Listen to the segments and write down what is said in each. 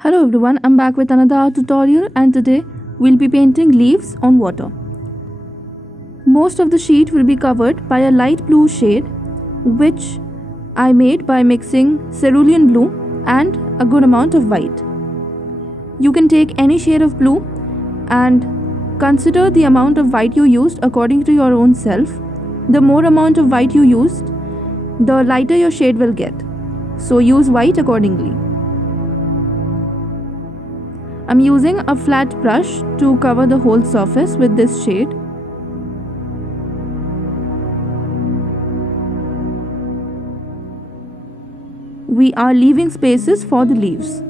Hello everyone, I'm back with another art tutorial and today we'll be painting leaves on water. Most of the sheet will be covered by a light blue shade which I made by mixing cerulean blue and a good amount of white. You can take any shade of blue and consider the amount of white you used according to your own self. The more amount of white you used, the lighter your shade will get. So use white accordingly. I'm using a flat brush to cover the whole surface with this shade. We are leaving spaces for the leaves.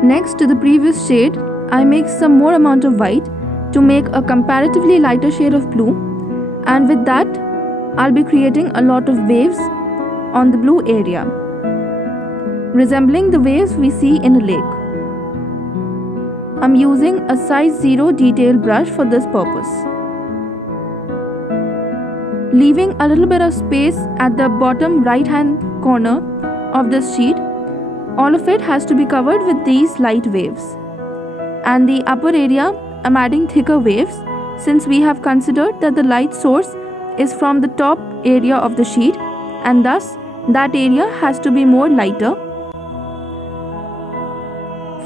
Next to the previous shade, I mix some more amount of white to make a comparatively lighter shade of blue, and with that I'll be creating a lot of waves on the blue area, resembling the waves we see in a lake. I'm using a size 0 detail brush for this purpose. Leaving a little bit of space at the bottom right hand corner of this sheet, all of it has to be covered with these light waves. And the upper area, I'm adding thicker waves since we have considered that the light source is from the top area of the sheet and thus that area has to be more lighter,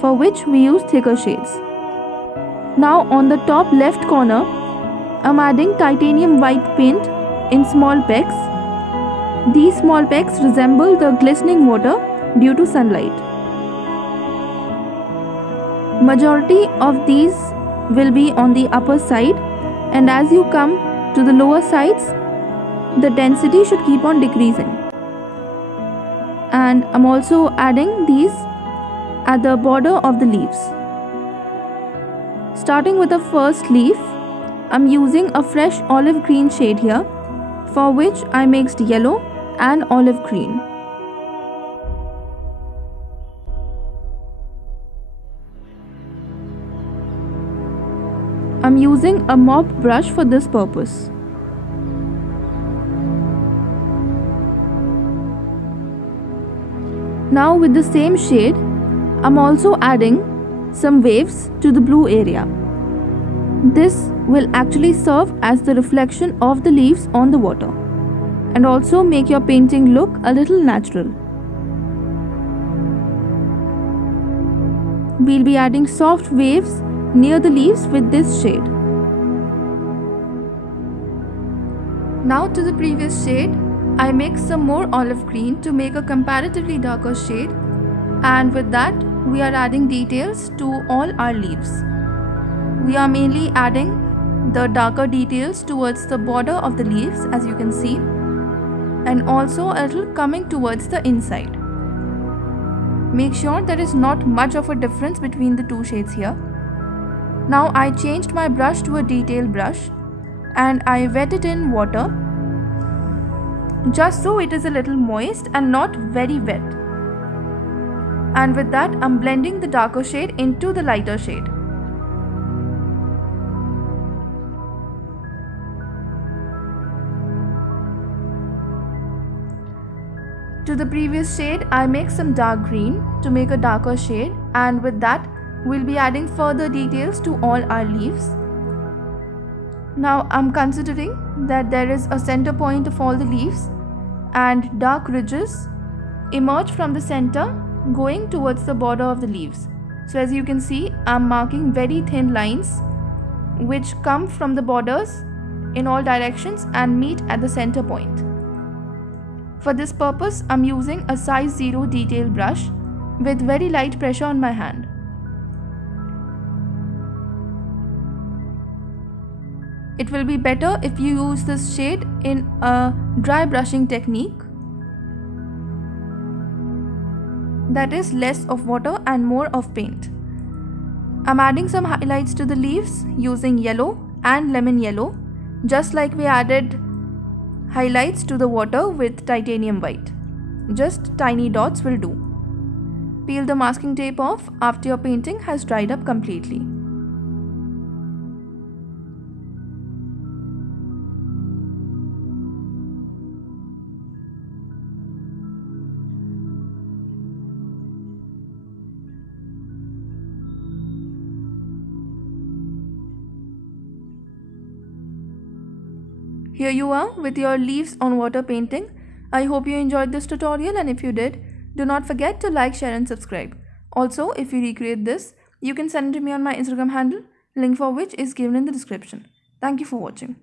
for which we use thicker shades. Now on the top left corner, I'm adding titanium white paint in small pecks. These small pecks resemble the glistening water due to sunlight. Majority of these will be on the upper side, and as you come to the lower sides, the density should keep on decreasing. And I'm also adding these at the border of the leaves. Starting with the first leaf, I'm using a fresh olive green shade here, for which I mixed yellow and olive green. I'm using a mop brush for this purpose. Now with the same shade, I'm also adding some waves to the blue area. This will actually serve as the reflection of the leaves on the water and also make your painting look a little natural. We'll be adding soft waves near the leaves with this shade. Now to the previous shade, I mixed some more olive green to make a comparatively darker shade, and with that we are adding details to all our leaves. We are mainly adding the darker details towards the border of the leaves, as you can see, and also a little coming towards the inside. Make sure there is not much of a difference between the two shades here. Now I changed my brush to a detail brush and I wet it in water just so it is a little moist and not very wet. And with that I'm blending the darker shade into the lighter shade. To the previous shade I mixed some dark green to make a darker shade, and with that we'll be adding further details to all our leaves. Now I'm considering that there is a center point of all the leaves and dark ridges emerge from the center going towards the border of the leaves. So as you can see, I'm marking very thin lines which come from the borders in all directions and meet at the center point. For this purpose, I'm using a size 0 detail brush with very light pressure on my hand. It will be better if you use this shade in a dry brushing technique that is less of water and more of paint. I'm adding some highlights to the leaves using yellow and lemon yellow, just like we added highlights to the water with titanium white. Just tiny dots will do. Peel the masking tape off after your painting has dried up completely. Here you are with your leaves on water painting. I hope you enjoyed this tutorial, and if you did, do not forget to like, share and subscribe. Also, if you recreate this, you can send it to me on my Instagram handle, link for which is given in the description. Thank you for watching.